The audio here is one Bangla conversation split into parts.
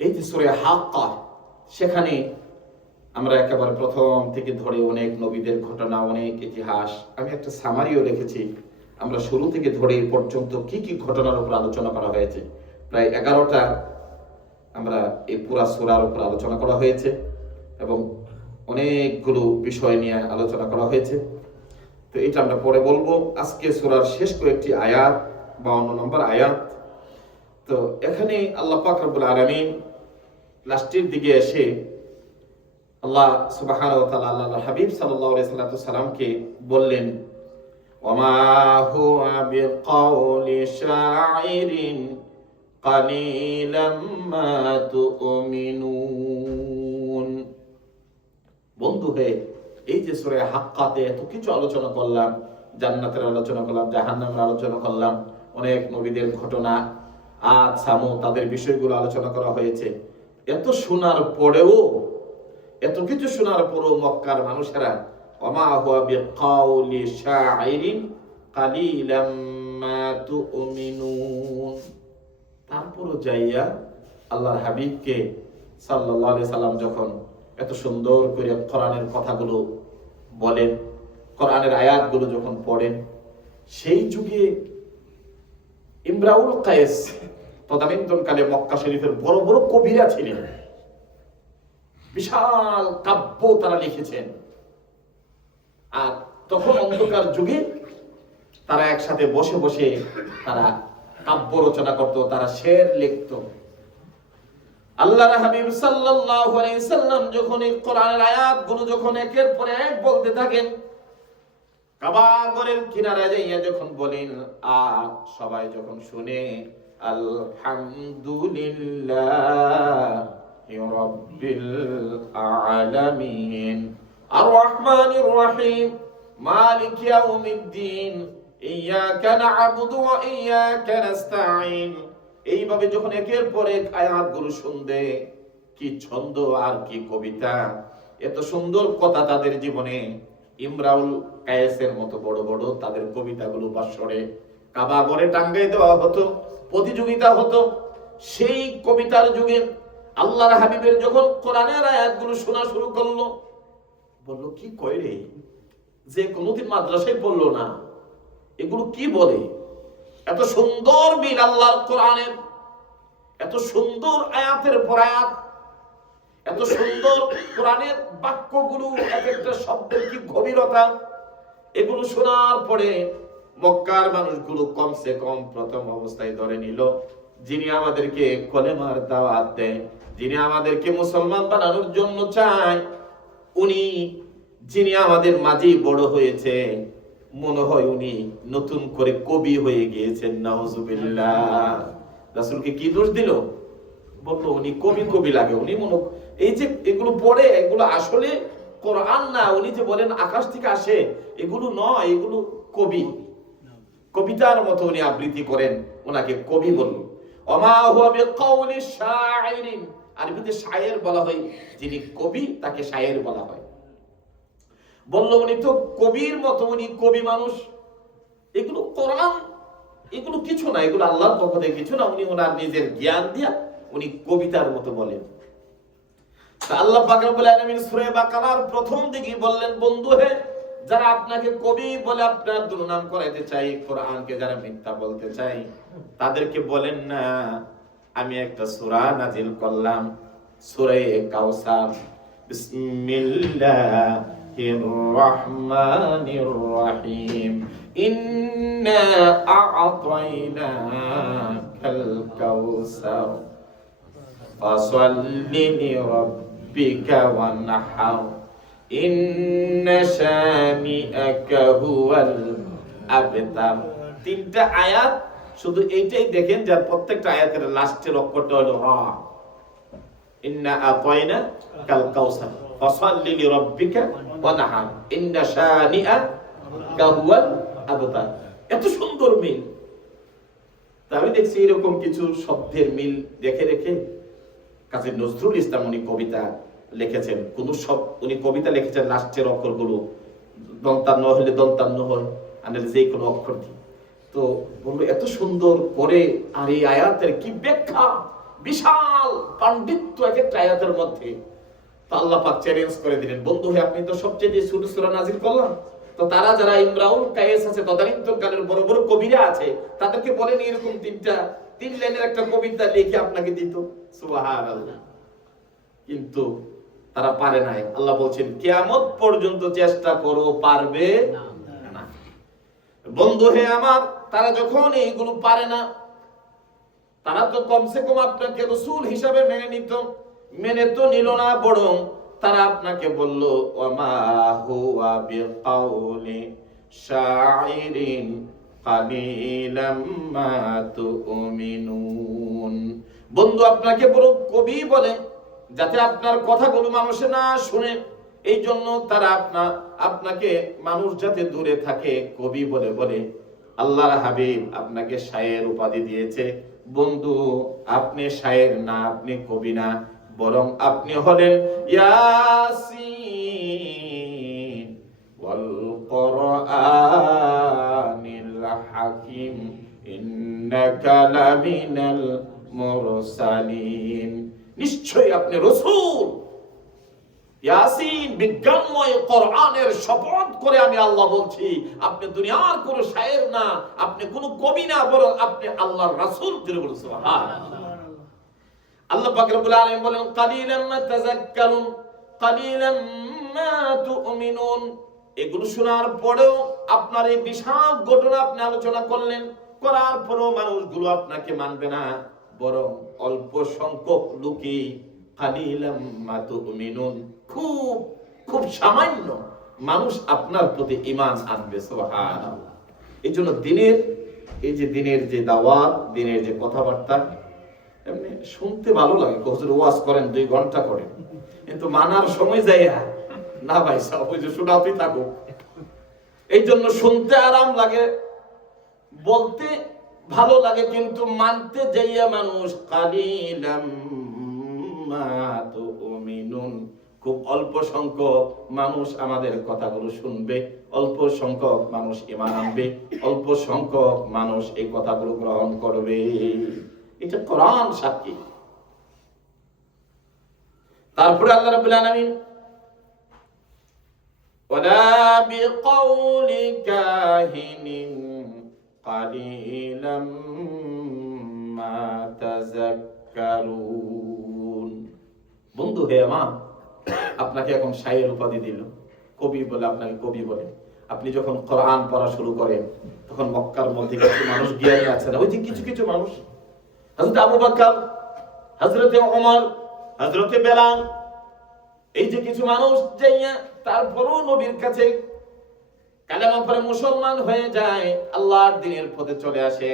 এই যে সূরা হাক্কা, সেখানে আমরা একেবারে প্রথম থেকে ধরে অনেক নবীদের ঘটনা, অনেক ইতিহাস, আমি একটা সামারিও লিখেছি। আমরা শুরু থেকে ধরে এই পর্যন্ত কি কি ঘটনার উপর আলোচনা করা হয়েছে, প্রায় 11টা আমরা এই পুরা সূরার উপর আলোচনা করা হয়েছে এবং অনেকগুলো বিষয় নিয়ে আলোচনা করা হয়েছে। তো এটা আমরা পরে বলবো। আজকে সূরার শেষ কয়েকটি আয়াত, 52 নম্বর আয়াত। তো এখানে আল্লাহ পাক রব্বুল আলামিন লাস্টের দিকে এসে আল্লাহ সুবহানাহু ওয়া তাআলা আল্লাহর হাবিব সাল্লাল্লাহু আলাইহি সাল্লামকে বললেন, ওয়ামা হুয়া বিকাউলি শাইরিন কালিলাম মা তুমিনুন। বন্ধু হে, এই যে সূরা হাক্কাতে এত কিছু আলোচনা করলাম, জান্নাতের আলোচনা করলাম, জাহান্নামের আলোচনা করলাম, অনেক নবীদের ঘটনা, আদ সামুদ তাদের বিষয়গুলো আলোচনা করা হয়েছে। এত শোনার পরেও, এত কিছু শোনার পরেও মক্কার মানুষেরা ওমা হুয়া বিকাউলি শাইরিন কালিলাম মা তুমিনুন, তারপরও যাইয়া আল্লাহর হাবিবকে সাল্লাল্লাহু আলাইহি সাল্লাম যখন এত সুন্দর করে কোরআনের কথাগুলো বলেন, কোরআনের আয়াতগুলো যখন পড়েন, সেই যুগে ইমরাউল কায়েস তদানীন্তনকালে মক্কা শরীফের বড় বড় কবিরা ছিলেন, বিশাল কাব্য তারা লিখেছেন। আর তখন অন্ধকার যুগে তারা একসাথে বসে বসে তারা কাব্য রচনা করত, তারা শের লিখত। আল্লাহর হাবিব সাল্লাল্লাহু আলাইহি সাল্লাম যখন এই কোরআনের আয়াতগুলো যখন একের পর এক বলতে থাকেন, কাবা ঘরের কিনারে যাইয়া যখন বলেন, আর সবাই যখন শুনে আলহামদুলিল্লাহি রাব্বিল আলামিন আর রহমানির রহিম মালিক ইয়াউমিদ্দিন ইয়াকা না'বুদু ওয়া ইয়াকা নাস্তাঈন, এইভাবে যখন একের পর এক আয়াতগুলো শুনবে, কি ছন্দ আর কি কবিতা, এত সুন্দর কথা তাদের জীবনে। ইমরাউল কায়েসের মতো বড় বড় তাদের কবিতাগুলো বাসরে কাবা ঘরে টাঙ্গাই দেওয়া হতো, প্রতিযোগিতা হতো। সেই কবিতার যুগে আল্লাহর হাবিবের যখন কোরআনের আয়াতগুলো শোনা শুরু করলো, বললো কি কয় রে, যে কোনোদিন মাদ্রাসায় পড়লো না, এগুলো কি বলে? এত সুন্দর মিল আল্লাহর কোরআনের, এত সুন্দর আয়াতের পর আয়াত, এত সুন্দর কোরআনের বাক্যগুলো, এক একটা শব্দের কি গভীরতা। এগুলো শোনার পরে মক্কার মানুষগুলো কমসে কম প্রথম অবস্থায় ধরে নিল, যিনি আমাদেরকে কলেমার দাওয়াত দেয়, যিনি আমাদেরকে মুসলমান বানানোর জন্য চায়, উনি যিনি আমাদের মাঝে বড় হয়েছে, মনে হয় উনি নতুন করে কবি হয়ে গিয়েছেন। নাউজুবিল্লাহ। রাসূলকে কি দোষ দিল? বললো উনি কবি কবি লাগে, উনি মনে, এই যে এগুলো পড়ে, এগুলো আসলে কোরআন না, উনি যে বলেন আকাশ থেকে আসে, এগুলো নয়, এগুলো কবি, কবিতার মতো উনি আবৃত্তি করেন, ওনাকে কবি বলল। ওমা হুয়া বিকাউলি শাইরিন, আরবিতে শায়ের বলা হয়, যিনি কবি তাকে শায়ের বলা হয়। বলল উনি তো কবির মতো, উনি কবি মানুষ, এগুলো কোরআন, এগুলো কিছু না, এগুলো আল্লাহর পক্ষ থেকে কিছু না, উনি ওনার নিজের জ্ঞান দিয়া উনি কবিতার মতো বলেন। আল্লাহ পাক রব্বুল আলামিন সূরা বাকারার প্রথম দিকে বললেন, বন্ধু হে, যারা আপনাকে কবি বলে আপনার দুর্নাম করাইতে চাই, কোরআনকে যারা মিথ্যা বলতে চাই, তাদেরকে বলেন না আমি একটা সূরা নাজিল করলাম, সূরা কাউসার। বিসমিল্লাহির রহমানির রহিম ইন্না আ'তাইনাকাল কাউসার ফাসাল্লি লিরাব্বিকা ওয়ানহার ইন্না শানিআকা হুয়াল আবতার। তিনটা আয়াত শুধু এইটাই দেখেন, যার প্রত্যেকটা আয়াতের লাস্টের অক্ষরটা হলো রা। ইন্না আ'তাইনাকাল কাউসার ফাসাল্লি লিরাব্বিকা ওয়ানহার ইন্না শানিআকা হুয়াল আবতার। এত সুন্দর মিল। আমি দেখছি এরকম কিছু শব্দের মিল দেখে রেখে কাজী নজরুল ইসলাম উনি কবিতা লিখেছেন, কোন সব উনি কবিতা লিখেছেন লাস্টের অক্ষরগুলো দন্তান্ন হলে দন্তান্ন হয়, আর যে কোনো অক্ষর দিয়ে। তো বললো এত সুন্দর করে, আর এই আয়াতের কি ব্যাখ্যা, বিশাল বিশাল পাণ্ডিত্য এক একটা আয়াতের মধ্যে। তো আল্লাহ পাক চ্যালেঞ্জ করে দিলেন, বন্ধু হে আপনি তো সবচেয়ে ছোট সূরা নাযিল করলেন, তো তারা যারা ইমরাউল কায়েস আছে, তদানীন্তনকালের বড় বড় কবিরা আছে, তাদেরকে বলেন এরকম তিন লাইনের একটা কবিতা লিখে আপনাকে দিত। সুবহানাল্লাহ। কিন্তু তারা পারে নাই। আল্লাহ বলছেন কিয়ামত পর্যন্ত চেষ্টা করো, পারবে না। বন্ধু হে আমার, তারা যখন এইগুলো পারে না, তারা তো কমসে কম আপনাকে রাসূল হিসাবে মেনে তো নিল না, বরং তারা আপনাকে বলল ওয়ামা হুয়া বিকাউলি শাইরিন কালিলাম মা তুমিনুন। বন্ধু আপনাকে বড় কবি বলে, যাতে আপনার কথাগুলো মানুষে না শুনে, এই জন্য তারা আপনাকে মানুষ যাতে দূরে থাকে কবি বলে বলে আল্লাহর হাবিব আপনাকে শায়ের উপাধি দিয়েছে। বন্ধু আপনি শায়ের না, আপনি কবি না, বরং আপনি হলেন ইয়াসিন ওয়াল কুরআনিল হাকিম ইন্নাকা লামিনাল মুরসালিন। নিশ্চয়ই আপনি রাসূল। ইয়াসিন বিজ্ঞানময় কোরআনের শপথ করে আমি আল্লাহ বলছি, আপনি দুনিয়ার কোন শায়ের না, আপনি কোন কবি না, বরং আপনি আল্লাহর রাসূল। সুবহানাল্লাহ। আল্লাহ পাক রব্বুল আলামিন বলেন কালিলাম মা তাযাক্কারুন কালিলাম মা তুমিনুন। এগুলো শোনার পরেও আপনার এই বিশাল ঘটনা আপনি আলোচনা করলেন, করার পরেও মানুষগুলো আপনাকে মানবে না, বরং অল্প সংখ্যক লোকই কালিলাম মা তুমিনুন, খুব সামান্য মানুষ আপনার প্রতি ঈমান আনবে। সুবহানাল্লাহ। এইজন্য দিনের যে দাওয়াত, দিনের যে কথাবার্তা এমনি শুনতে ভালো লাগে, হুজুর ওয়াজ করেন 2 ঘন্টা করেন, কিন্তু মানার সময় যায় না ভাই সাহেব, ওই যে শোনাতেই থাকো। এই জন্য শুনতে আরাম লাগে, বলতে ভালো লাগে, কিন্তু মানতে যাইয়া মানুষ কালিলাম মা তুমিনুন, খুব অল্প সংখ্যক মানুষ আমাদের কথাগুলো শুনবে, অল্প সংখ্যক মানুষ ঈমান আনবে, অল্প সংখ্যক মানুষ এই কথাগুলো গ্রহণ করবে। এটা কোরআন সাক্ষী। তারপরে আল্লাহ রাব্বুল আলামিন ওয়ালা বিকাউলি কাহিনিন কালিলাম মা তাযাক্কারুন। বন্ধু হে আমার, আপনাকে এখন শায়ের উপাধি দিল, কবি বলে, আপনাকে কবি বলে। আপনি যখন কোরআন পড়া শুরু করেন, তখন মক্কার মধ্যে কিছু মানুষ জ্ঞানী আছে না, ওই যে কিছু মানুষ, হযরত আবু বকর, হযরত ওমর, হযরত বেলাল, এই যে কিছু মানুষ যাইয়া তারপরও নবীর কাছে কালেমা পড়ে মুসলমান হয়ে যায়, আল্লাহর দ্বীনের পথে চলে আসে,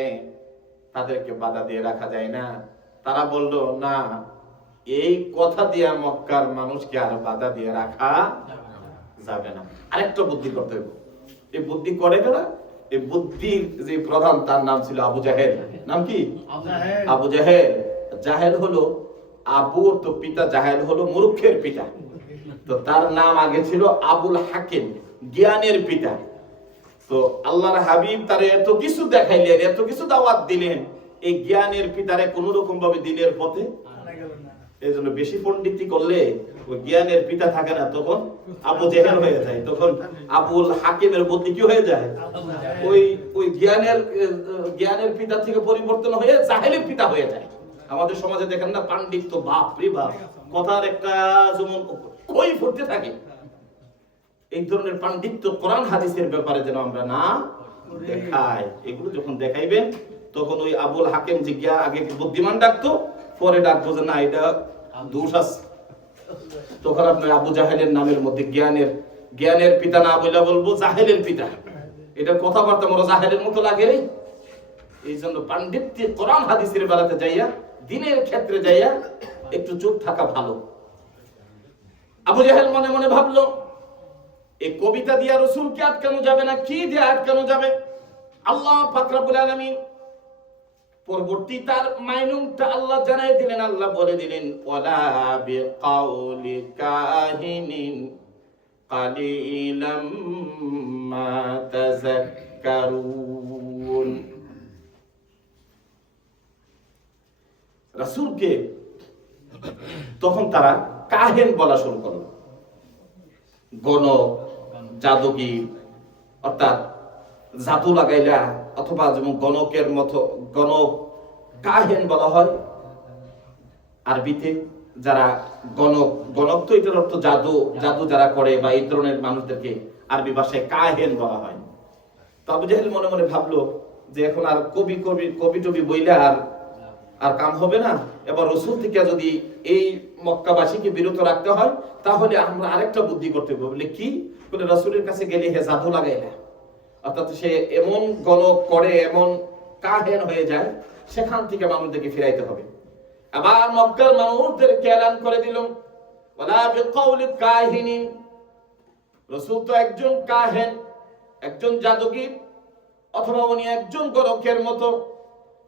তাদেরকে বাধা দিয়ে রাখা যায় না। তারা বলল না, এই কথা দিয়ে মক্কার মানুষকে আর বাধা দিয়ে রাখা যাবে না, আরেকটা বুদ্ধি করতে হবে। এই বুদ্ধি করে কারা? এই বুদ্ধির যে প্রধান, তার নাম ছিল আবু জাহেল। নাম কি? আবু জাহেল। জাহেল হলো আবুর তো পিতা, জাহেল হলো মূর্খের পিতা। তো তার নাম আগে ছিল আবুল হাকিম, জ্ঞানের পিতা। তো আল্লাহর হাবিব তারে এত কিছু দেখাইলেন, এত কিছু দাওয়াত দিলেন, এই জ্ঞানের পিতারে কোন রকম ভাবে দিনের পথে। এই জন্য বেশি পণ্ডিতি করলে ওই জ্ঞানের পিতা থাকে না, তখন আবু জেহেল হয়ে যায়, তখন আবুল হাকিমের বদলি কি হয়ে যায়, ওই জ্ঞানের পিতা থেকে পরিবর্তন হয়ে জাহেলের পিতা হয়ে যায়। আমাদের সমাজে দেখেন না, পাণ্ডিত্য বাপ রে বাপ, কথার একটা যেমন কই ফুটতে থাকে। এই ধরনের পাণ্ডিত্য কোরআন হাদিসের ব্যাপারে যেন আমরা না দেখাই। এগুলো যখন দেখাইবেন, তখন ওই আবুল হাকিম যে আগে বুদ্ধিমান ডাকতো, পরে ডাকবো যে না, এটা দোষ আছে। তখন আপনার আবু জাহেলের নামের মধ্যে জ্ঞানের পিতা না বলে বলবো জাহেলের পিতা। এটা কথাবার্তা মোরা জাহেলের মতো লাগে রে। এই জন্য পাণ্ডিত্য কোরআন হাদিসের বেলাতে যাইয়া, দিনের ক্ষেত্রে যাইয়া একটু চুপ থাকা ভালো। আবু জাহেল মনে মনে ভাবলো, এই কবিতা দিয়া রাসূলকে আটকানো যাবে না, কি দিয়ে আটকানো যাবে? আল্লাহ পাক রব্বুল আলামিন পরবর্তী তার মাইনুমটা আল্লাহ জানাই দিলেন। আল্লাহ বলে দিলেন ওয়ালা বিকাউলি কাহিনিন কালিলাম মা তাযাক্কারুন। রাসূলকে তখন তারা কাহেন বলা শুরু করলো, গণক, জাদুগির, অর্থাৎ জাদু লাগাইলা, অথবা যেমন গণকের মতো, গণক কাহেন বলা হয় আরবিতে। যারা গণক, গণক তো এটার অর্থ জাদু, জাদু যারা করে বা এই ধরনের মানুষদেরকে আরবি ভাষায় কাহেন বলা হয়। তো আবু জাহেল মনে মনে ভাবলো যে এখন আর কবি টবি বইলে আর কাম হবে না, এবার রসুল থেকে যদি এই মক্কাবাসীকে বিরত রাখতে হয় তাহলে আমরা আরেকটা বুদ্ধি করতে হবে। বলে কি? বলে রসুলের কাছে গেলে হে জাদু লাগাইলা, অর্থাৎ সে এমন গণক করে, এমন কাহেন হয়ে যায়, সেখান থেকে মানুষদেরকে ফিরাইতে হবে। আবার মক্কার মানুষদেরকে এলান করে দিল, ওয়ালা বিকাউলি কাহিনিন, রাসূল তো একজন কাহেন, একজন জাদুকর, অথবা উনি একজন গণকের মতো।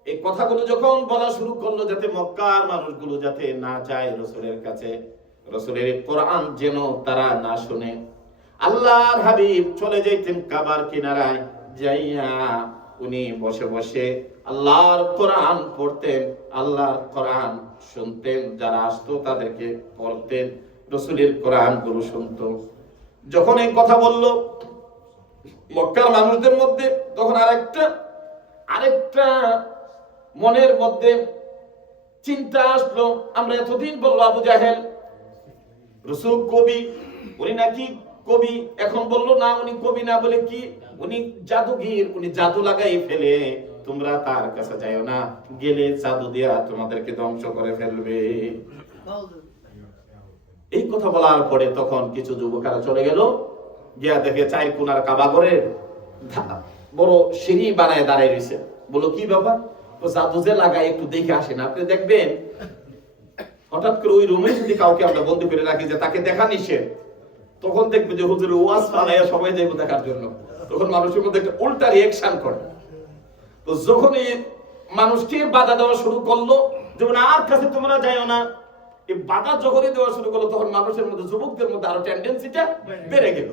এই কথাগুলো যখন বলা শুরু করলো, যাতে মক্কার মানুষগুলো যাতে না যায় রাসূলের কাছে, রাসূলের কোরআন যেন তারা না শুনে, আল্লাহর হাবিব চলে যাইতেন কাবার কিনারায়, যাইয়া উনি বসে বসে আল্লাহর কোরআন পড়তেন, আল্লাহর কোরআন শুনতেন, যারা আসতো তাদেরকে পড়তেন, রাসূলের কোরআন গুলো শুনতো। যখন এই কথা বলল মক্কার মানুষদের মধ্যে, তখন আরেকটা মনের মধ্যে চিন্তা আসলো। আমরা এতদিন বললো আবু জাহেল রাসূল কবি, উনি নাকি কবি, এখন বললো না উনি কবি না, বলে কি উনি জাদুগির, উনি জাদু লাগাই ফেলে, তোমরা তার কাছে যাইও না, গেলে জাদু দিয়া তোমাদেরকে ধ্বংস করে ফেলবে। এই কথা বলার পরে তখন কিছু যুবকেরা চলে গেল, গিয়া দেখে চাই কোনার কাবা ঘরের বড় সিঁড়ি বানায় দাঁড়ায় রয়েছে। বলো কি ব্যাপার? তো জাদু যে লাগায় একটু দেখে আসেন, আপনি দেখবেন হঠাৎ করে ওই রুমে যদি কাউকে আমরা বন্দী করে রাখি যে তাকে দেখা নিষেধ, তখন দেখবে যে হুজুরের ওয়াজ ফালাইয়া সবাই যাইবো দেখার জন্য, তখন মানুষের মধ্যে একটা উল্টা রিঅ্যাকশন করে। তো যখন এই মানুষকে বাধা দেওয়া শুরু করলো, যেমন আর কাছে তোমরা যাইও না, এই বাধা যখনই দেওয়া শুরু করলো, তখন মানুষের মধ্যে, যুবকদের মধ্যে আরো টেন্ডেন্সিটা বেড়ে গেল।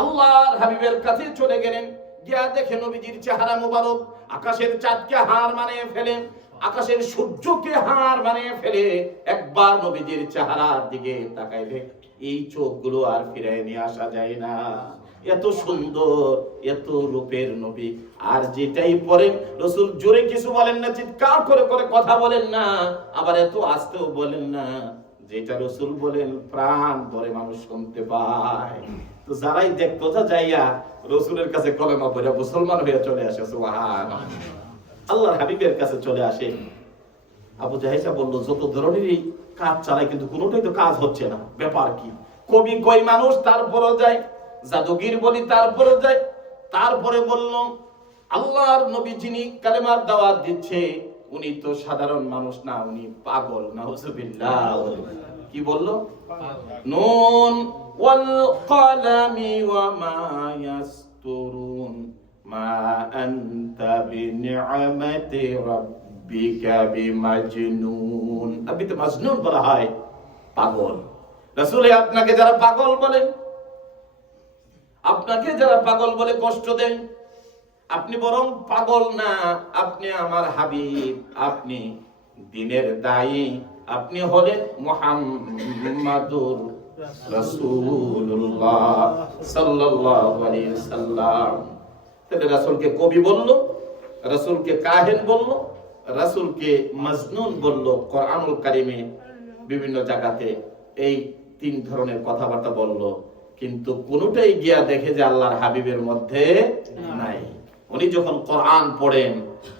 আল্লাহর হাবিবের কাছে চলে গেলেন, গিয়া দেখে নবীজির চেহারা মুবারক আকাশের চাঁদকে হার বানিয়ে ফেলে, আকাশের সূর্যকে হার বানিয়ে ফেলে। একবার নবীজির চেহারার দিকে তাকাইলে এই চোখগুলো আর ফিরায় নিয়ে আসা যায় না। এত সুন্দর, এত রূপের নবী, আর যেটাই পড়েন রাসূল জোরে কিছু বলেন না, চিৎকার করে করে কথা বলেন না, আবার এত আস্তেও বলেন না, যেটা রাসূল বলেন প্রাণ ভরে মানুষ শুনতে পায়। তো যারাই দেখতো তা যাইয়া রাসূলের কাছে কলেমা পড়ে মুসলমান হয়ে চলে আসে, সুবহানাল্লাহ, আল্লাহর হাবিবের কাছে চলে আসে। আবু জাহেল বলল, যত ধরনেরই কাজ চালায় কিন্তু কোনোটাই তো কাজ হচ্ছে না, ব্যাপার কি? কবি কই মানুষ, তারপরে যায়, জাদুগির বলি তারপরে যায়। তারপরে বলল, আল্লাহর নবী যিনি কালেমার দাওয়াত দিচ্ছে, উনি তো সাধারণ মানুষ না, উনি পাগল। নাউজুবিল্লাহ। কি বলল? নুন ওয়াল কলামি ওয়া মা ইয়াসতুরুন মা আনতা বিনি'মাতি রাব্বিকা বিমাজনুন। আপনি তো মাজনুন বলা হয়, পাগল। রাসূল আপনাকে যারা পাগল বলেন, আপনাকে যারা পাগল বলে কষ্ট দেন, আপনি বরং পাগল না, আপনি আমার হাবিব, আপনি দ্বীনের দায়ী, আপনি হলেন মুহাম্মাদুর রাসূলুল্লাহ সাল্লাল্লাহু আলাইহি ওয়াসাল্লাম। তাহলে রাসূলকে কবি বলল, রাসূলকে কাহিন বলল, রাসূলকে মাজনুন বলল। কোরআনুল কারীমে বিভিন্ন জায়গাতে এই তিন ধরনের কথাবার্তা বলল, কিন্তু কোনটাই গিয়া দেখে যে আল্লাহর হাবিবের মধ্যে নাই। উনি যখন কোরআন পড়েন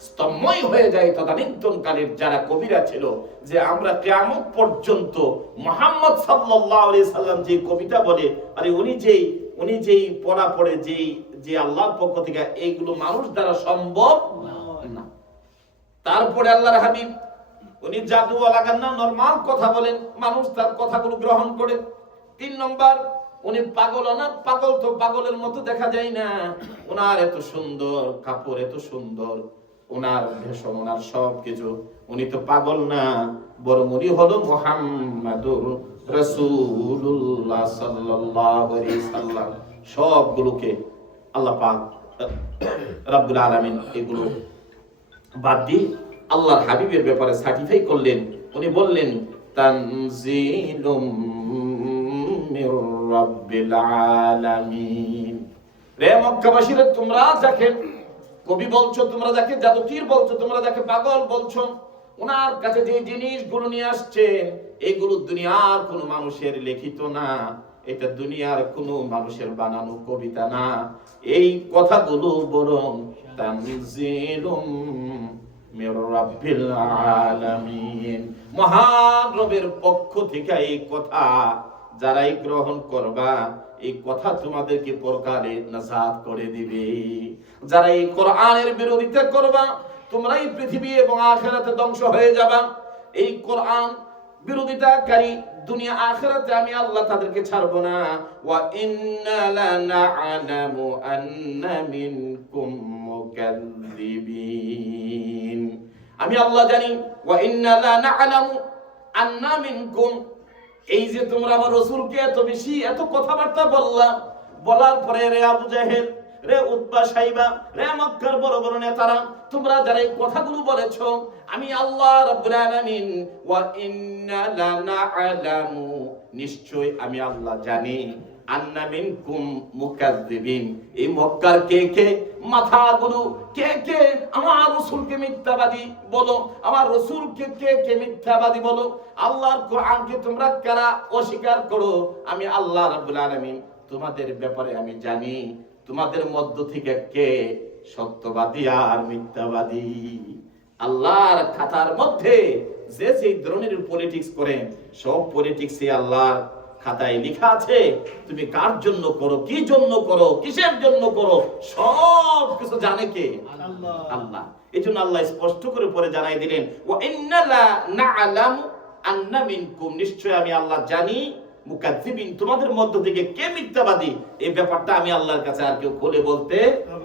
স্তম্ভই হয়ে যায় তদানীন্তনকালের যারা কবিরা ছিল, যে আমরা কিয়ামত পর্যন্ত মুহাম্মদ সাল্লাল্লাহু আলাইহি সাল্লাম যে কবিতা বলে, আরে উনি যেই পড়া পড়ে, যে আল্লাহর পক্ষ থেকে, এইগুলো মানুষ দ্বারা সম্ভব না। তারপরে আল্লাহর হাবিব উনি জাদুওয়ালা গান না, নরমাল কথা বলেন, মানুষ তার কথাগুলো গ্রহণ করে। 3 নম্বর, উনি পাগল না, পাগল তো পাগলের মতো দেখা যায় না, ওনার এত সুন্দর কাপড়, এত সুন্দর ওনার ভেষণ, ওনার সবকিছু, উনি তো পাগল না, বরং উনি হলো মুহাম্মাদুর রাসূলুল্লাহ সাল্লাল্লাহু আলাইহি সাল্লাম। সবগুলোকে আল্লাহ পাক রব্বুল আলামিন এগুলো বাদ দিয়ে আল্লাহর হাবিবের ব্যাপারে সার্টিফাই করলেন। উনি বললেন তানজিলুম মির রাব্বিল আলামিন। রে মক্কাবাসীরা, তোমরা যাকে কবি বলছো, তোমরা যাকে জাদুকীর বলছো, তোমরা যাকে পাগল বলছো, ওনার কাছে যে জিনিসগুলো নিয়ে আসছে এগুলো দুনিয়ার কোনো মানুষের লিখিত না, এটা দুনিয়ার কোনো মানুষের বানানো কবিতা না। এই কথাগুলো বরং তানজিলুম মির রাব্বিল আলামিন, মহান রবের পক্ষ থেকে এই কথা যারাই গ্রহণ করবা, এই কথা তোমাদেরকে পরকালে নাজাত করে দিবে। যারা এই কোরআনের বিরোধিতা করবা, তোমরা এই পৃথিবী এবং আখিরাতে ধ্বংস হয়ে যাবা। এই কোরআন বিরোধিতাকারী দুনিয়া আখিরাতে আমি আল্লাহ তাদেরকে ছাড়বো না। ওয়া ইন্না লানা'লামু আন্না মিনকুম মুকাযযিবিন, আমি আল্লাহ জানি। ওয়া ইন্না লানা'লামু আন্না মিনকুম, এই যে তোমরা আমার রাসূলকে এত বেশি এত কথাবার্তা বললা, বলার পরে রে আবু জাহেল, রে উতবা সাইবা, রে মক্কার বড় বড় নেতারা, তোমরা যারা এই কথাগুলো বলেছো, আমি আল্লাহ রাব্বুল আলামিন ওয়া ইন্না লানা'লামু, নিশ্চয় আমি আল্লাহ জানি, আন্না মিনকুম মুকাযযিবিন, এই মক্কার কে কে মাথাগুলো, কে কে আমার রাসূলকে মিথ্যাবাদী বলো, আমার রাসূলকে কে কে মিথ্যাবাদী বলো, আল্লাহর কোরআনকে তোমরা কারা অস্বীকার করো, আমি আল্লাহ রাব্বুল আলামিন তোমাদের ব্যাপারে আমি জানি। তোমাদের মধ্য থেকে কে সত্যবাদী আর মিথ্যাবাদী। আল্লাহর খাতার মধ্যে যে সেই ধরনের পলিটিক্স করে, সব পলিটিক্সে আল্লাহর খাতায় লেখা আছে। তুমি কার জন্য করো, কি জন্য করো, কিসের জন্য করো, সব কিছু জানে কে? আল্লাহ। এই জন্য আল্লাহ স্পষ্ট করে পরে জানাই দিলেন, ওয়া ইন্না লানা'লামু আন্না মিনকুম, নিশ্চয় আমি আল্লাহ জানি, মুকাযযিবিন, তোমাদের মধ্য থেকে কে মিথ্যাবাদী, এই ব্যাপারটা আমি আল্লাহর কাছে আর কেউ খুলে বলতে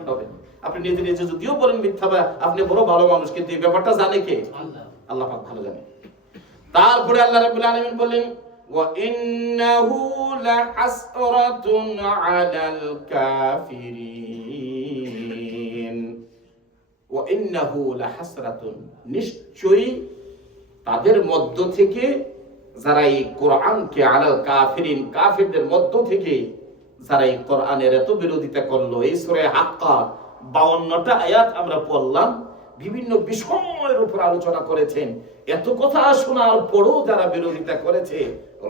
হবে। আপনি নিজে নিজে যদিও বলেন মিথ্যাবাদী, আপনি বড় ভালো মানুষ, কিন্তু এই ব্যাপারটা জানে কে? আল্লাহ পাক ভালো জানে। তারপরে আল্লাহ রাব্বুল আলামিন বলেন, ওয়া ইন্নাহু লাহাসরাতুন আলাল কাফিরিন, ওয়া ইন্নাহু লাহাসরাতুন, নিশ্চয়ই তাদের মধ্য থেকে যারা এই কোরআনকে, আলাল কাফিরিন, কাফিরদের মধ্য থেকে যারা এই কোরআনের এত বিরোধিতা করলো। এই সূরা হাক্কা 52টা আয়াত আমরা পড়লাম, বিভিন্ন বিষয়ের উপর আলোচনা করেছেন। এত কথা শোনার পরও যারা বিরোধিতা করেছে,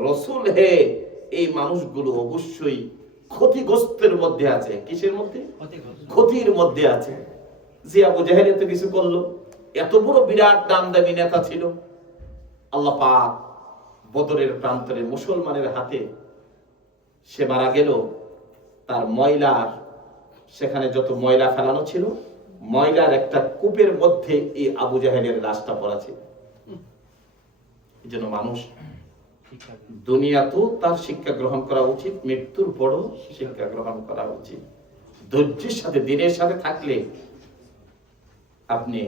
রাসূল হে, এই মানুষগুলো অবশ্যই ক্ষতিগ্রস্তের মধ্যে আছে। কিসের মধ্যে? ক্ষতির মধ্যে আছে। যে আবু জাহেল এত কিছু করলো, এত বড় বিরাট নামদামি নেতা ছিল, আল্লাহ পাক বদরের প্রান্তরে মুসলমানের হাতে সে মারা গেল। তার ময়লার, সেখানে যত ময়লা ফেলানো ছিল, ময়লার একটা কূপের মধ্যে এই আবু জাহেলের লাশটা পড়া ছিল। এই জন্য মানুষ দুনিয়াতেও তার শিক্ষা গ্রহণ করা উচিত, মৃত্যুর পরও শিক্ষা গ্রহণ করা উচিত। ধৈর্যের সাথে, দিনের সাথে থাকলে আপনি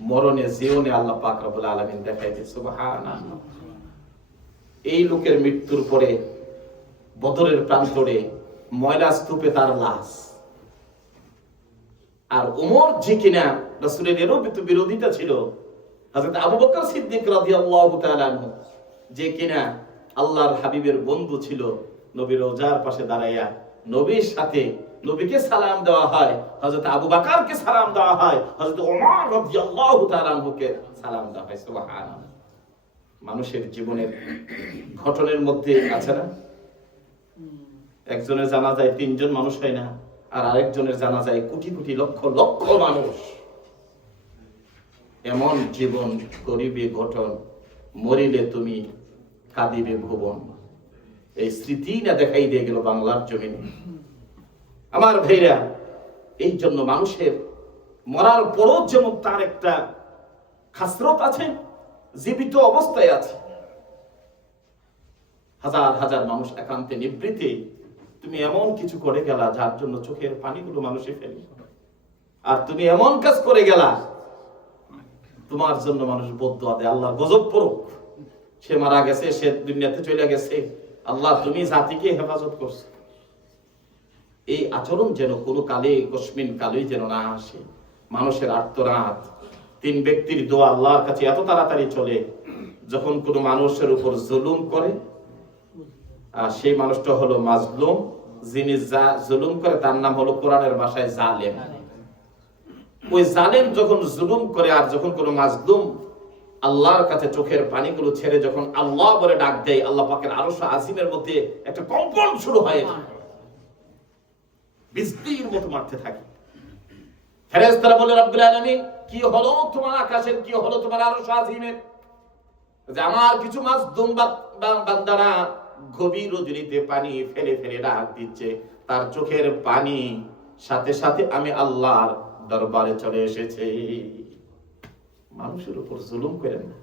মরণে জীবনে আল্লাহ পাক রব্বুল আলামিন দেখাইতে সুবহানাল্লাহ। এই লোকের মৃত্যুর পরে বদরের প্রান্তরে ময়লা স্তূপে তার লাশ। আর ওমর যে কিনা রাসূলের বিরোধিতা ছিল, হযরত আবু বকর সিদ্দিক রাদিয়াল্লাহু তাআলা আনহু, যে কিনা আল্লাহর হাবিবের বন্ধু ছিল, নবীর রওজার পাশে দাঁড়াইয়া নবীর সাথে, নবীকে সালাম দেওয়া হয়, হযরত আবু বকরকে সালাম দেওয়া হয়, হযরত ওমর রাদিয়াল্লাহু তাআলা আনহুকে সালাম দেওয়া হয়। সুবহানাল্লাহ। মানুষের জীবনের ঘটনার মধ্যে আছে না, একজনের জানাজায় 3 জন মানুষ হয় না, আর আরেকজনের জানাজায় কোটি কোটি লক্ষ লক্ষ মানুষ। এমন জীবন করিবে গঠন, মরিলে তুমি কাঁদিবে ভুবন। এই স্মৃতি না দেখাই দিয়ে গেল বাংলার জমিনে। আমার ভাইরা, এই জন্য মানুষের মরার পরও যেমন তার একটা খাসরত আছে, জীবিত অবস্থায় আছে। হাজার হাজার মানুষ একান্তে নিবৃতে তুমি এমন কিছু করে গেলা যার জন্য চোখের পানিগুলো মানুষে ফেলে, আর তুমি এমন কাজ করে গেলা তোমার জন্য মানুষ বদদুয়া দেয়, আল্লাহ গজব পড়ুক, সে মারা গেছে, সে দুনিয়াতে চলে গেছে, আল্লাহ তুমি জাতিকে হেফাজত করছো। এই আচরণ যেন কোনো কালে, কসমিন কালেই যেন না আসে। মানুষের আর্তনাদ, 3 ব্যক্তির দোয়া আল্লাহর কাছে এত তাড়াতাড়ি চলে, যখন কোনো মানুষের উপর জুলুম করে, আর সেই মানুষটা হলো মাজলুম, যিনি জুলুম করে তার নাম হলো কোরআনের ভাষায় জালেম। ওই জালেম যখন জুলুম করে আর যখন কোনো মাজলুম আল্লাহর কাছে চোখের পানিগুলো ছেড়ে যখন আল্লাহ বলে ডাক দেয়, আল্লাহ পাকের আরশ আজিমের মধ্যে একটা কম্পন শুরু হয়, বিজলির মতো মারতে থাকে। ফেরেশতারা বলে, রব্বুল আলামিন, কি হলো তোমার আকাশের, কি হলো তোমার আরশ আজিমের, যে আমার কিছু মাজলুম বান্দারা গভীর রজনীতে পানি ফেলে ফেলে ডাক দিচ্ছে, তার চোখের পানি সাথে সাথে আমি আল্লাহর দরবারে চলে এসেছে। মানুষের উপর জুলুম করেন না,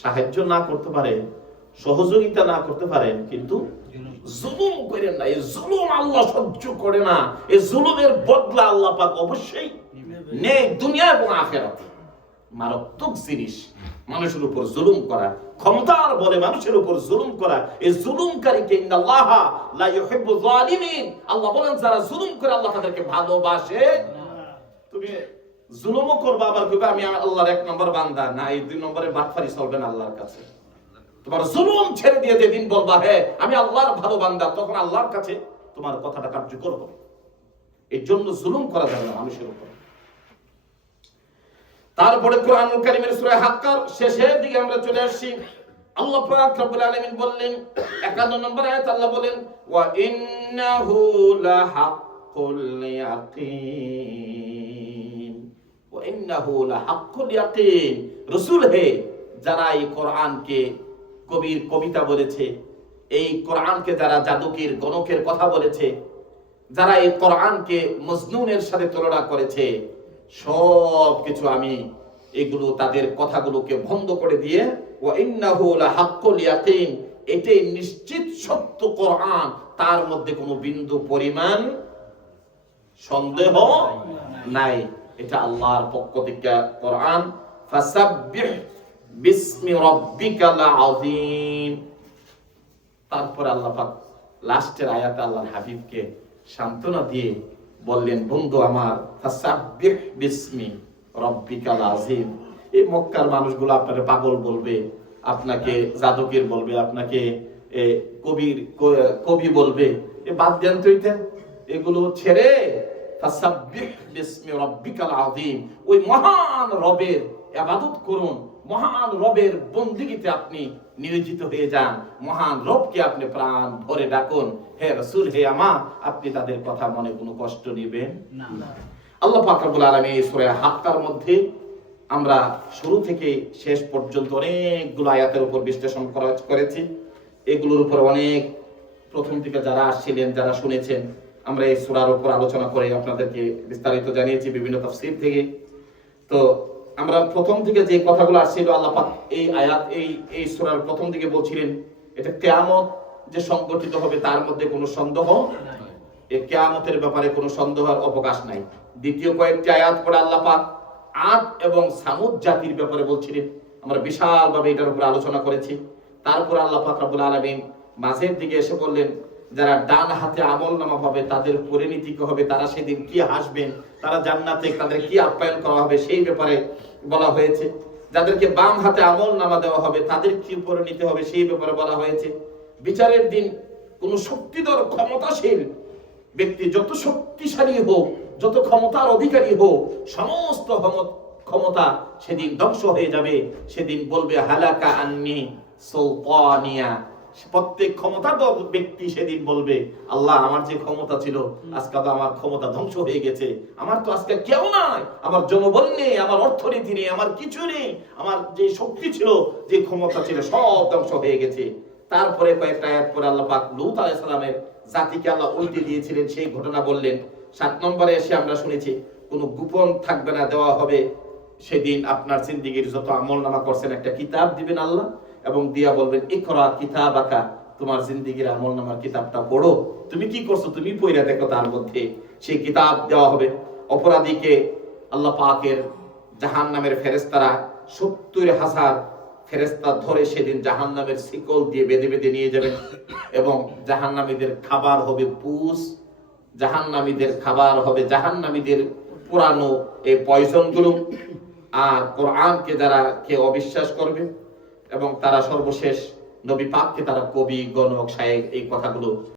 সাহায্য না করতে পারেন, সহযোগিতা না করতে পারেন, কিন্তু জুলুম করেন না। এই জুলুম আল্লাহ সহ্য করে না। এই জুলুমের বদলা আল্লাহ পাক অবশ্যই নেই দুনিয়া এবং আখিরাতে। মারাত্মক জিনিস মানুষের উপর জুলুম করা, ক্ষমতার বলে মানুষের উপর জুলুম করা। এই জুলুমকারীকে ইন্নাল্লাহ লা ইউহিব্বু যালিমিন, আল্লাহ বলেন যারা জুলুম করে আল্লাহ তাদেরকে ভালোবাসে। তুমি জুলুমও করবা, আবার কইবা আমি আল্লাহর এক নম্বর বান্দা, না, এই দুই নম্বরে বাটফারি চলবে না আল্লাহর কাছে। তোমার জুলুম ছেড়ে দিয়ে যেদিন বলবা হ্যাঁ আমি আল্লাহর ভালো বান্দা, তখন আল্লাহর কাছে তোমার কথাটা কার্যকর হবে। এই জন্য জুলুম করা যাবে না মানুষের উপর। তারপরে কোরআনুল কারীমের সূরা হাক্কার শেষের দিকে আমরা চলে আসছি। আল্লাহ পাক রব্বুল আলামিন বললেন 51 নম্বর আয়াত, আল্লাহ বলেন ওয়া ইন্নাহু লাহাক্কুল ইয়াকিন, ওয়া ইন্নাহু লাহাক্কুল ইয়াকিন। রাসূল হে, যারা এই কোরআনকে কবির কবিতা বলেছে, এই কোরআনকে যারা জাদুকীর গণকের কথা বলেছে, যারা এই কোরআনকে মজনুনের সাথে তুলনা করেছে, সব কিছু আমি এগুলো তাদের কথাগুলোকে বন্ধ করে দিয়ে ওয়া ইন্নাহু লাহাক্কুল ইয়াকিন, এটাই নিশ্চিত সত্য কোরআন, তার মধ্যে কোনো বিন্দু পরিমাণ সন্দেহ নাই। এটা আল্লাহর পক্ষ থেকে কোরআন। ফাসাব্বিহ বিসমি রাব্বিকাল আযীম। তারপর আল্লাহ পাক লাস্টের আয়াতে আল্লাহর হাবিবকে সান্ত্বনা দিয়ে বললেন, বন্ধু আমার, ফাসাব্বিহ বিসমি রাব্বিকাল আযীম। এই মক্কার মানুষগুলো আপনাকে পাগল বলবে, আপনাকে জাদুকর বলবে, আপনাকে কবি বলবে, এ বাদ দেন তো, এগুলো ছেড়ে ফাসাব্বিহ বিসমি রাব্বিকাল আযীম, ওই মহান রবের ইবাদত করুন, মহান রবের বন্দেগীতে আপনি নিয়োজিত হয়ে যান, মহান রবকে আপনি প্রাণ ভরে ডাকুন। হে রাসূল, হে আমার, আপনি তাদের কথা মনে কোনো কষ্ট নেবেন না। আল্লাহ পাক রব্বুল আলামিন এই সূরা হাক্কার মধ্যে আমরা শুরু থেকে শেষ পর্যন্ত অনেকগুলো আয়াতের উপর বিশ্লেষণ করেছি। এগুলোর উপর অনেক প্রথম থেকে যারা আসছিলেন, যারা শুনেছেন, আমরা এই সূরার উপর আলোচনা করে আপনাদেরকে বিস্তারিত জানিয়েছি বিভিন্ন তাফসীর থেকে। তো আমরা প্রথম থেকে যে কথাগুলো আসছিল, আল্লাহ পাক এই আয়াত এই সূরার প্রথম দিকে বলছিলেন এটা কিয়ামত যে সংগঠিত হবে তার মধ্যে কোনো সন্দেহ নাই, এই কিয়ামতের ব্যাপারে কোনো সন্দেহের অবকাশ নাই। দ্বিতীয় কয়েকটি আয়াত পড়ে আল্লাহ পাক আদ এবং সামুদ জাতির ব্যাপারে বলছিলেন, আমরা বিশালভাবে এটার উপর আলোচনা করেছি। তারপর আল্লাহ পাক রব্বুল আলামিন মাঝের দিকে এসে বললেন, যারা ডান হাতে আমলনামা পাবে তাদের পরিণতি কি হবে, তারা সেদিন কি হাসবেন, তারা জান্নাতে তাদের কি আপ্যায়ন করা হবে সেই ব্যাপারে বলা হয়েছে। যাদেরকে বাম হাতে আমলনামা দেওয়া হবে তাদের কি পরিণতি হবে সেই ব্যাপারে বলা হয়েছে। বিচারের দিন কোন শক্তিধর ক্ষমতাশীল ব্যক্তি যত শক্তিশালী হোক, যত ক্ষমতার অধিকারী হোক, সমস্ত ক্ষমতা সেদিন ধ্বংস হয়ে যাবে। সেদিন বলবে হালাকা আন্নি সুলতানিয়া, প্রত্যেক ক্ষমতাধর ব্যক্তি সেদিন বলবে, আল্লাহ আমার যে ক্ষমতা ছিল আজকে তো আমার ক্ষমতা ধ্বংস হয়ে গেছে, আমার তো আজকে কেউ নাই, আমার জনবল নেই, আমার অর্থনীতি নেই, আমার কিছু নেই, আমার যে শক্তি ছিল, যে ক্ষমতা ছিল, সব ধ্বংস হয়ে গেছে। তারপরে কয়েকটা আয়াত পরে আল্লাহ পাক লূত আলাইহিস সালামের জাতিকে আল্লাহ উল্টে দিয়েছিলেন সেই ঘটনা বললেন। 7 নম্বরে এসে আমরা শুনেছি কোনো গোপন থাকবে না, দেওয়া হবে সেদিন আপনার জিন্দেগীর যত আমলনামা করছেন একটা কিতাব দিবেন আল্লাহ, এবং দিয়া বলবেন ইকরা কিতাবাকা, তোমার জিন্দেগীর আমলনামার কিতাবটা পড়ো, তুমি কি করছো তুমি পড়ে দেখো, তার মধ্যে সেই কিতাব দেওয়া হবে। অপরাধীকে আল্লাহ পাকের জাহান্নামের ফেরেশতারা 70,000 ফেরেশতা ধরে সেদিন জাহান্নামের শিকল দিয়ে বেঁধে বেঁধে নিয়ে যাবেন, এবং জাহান্নামীদের খাবার হবে পুষ, জাহান্নামীদের খাবার হবে জাহান্নামীদের পুরানো এই পয়জনগুলো। আর কোরআনকে যারা কে অবিশ্বাস করবে, এবং তারা সর্বশেষ নবী পাককে তারা কবি, গণক, শায়েখ এই কথাগুলো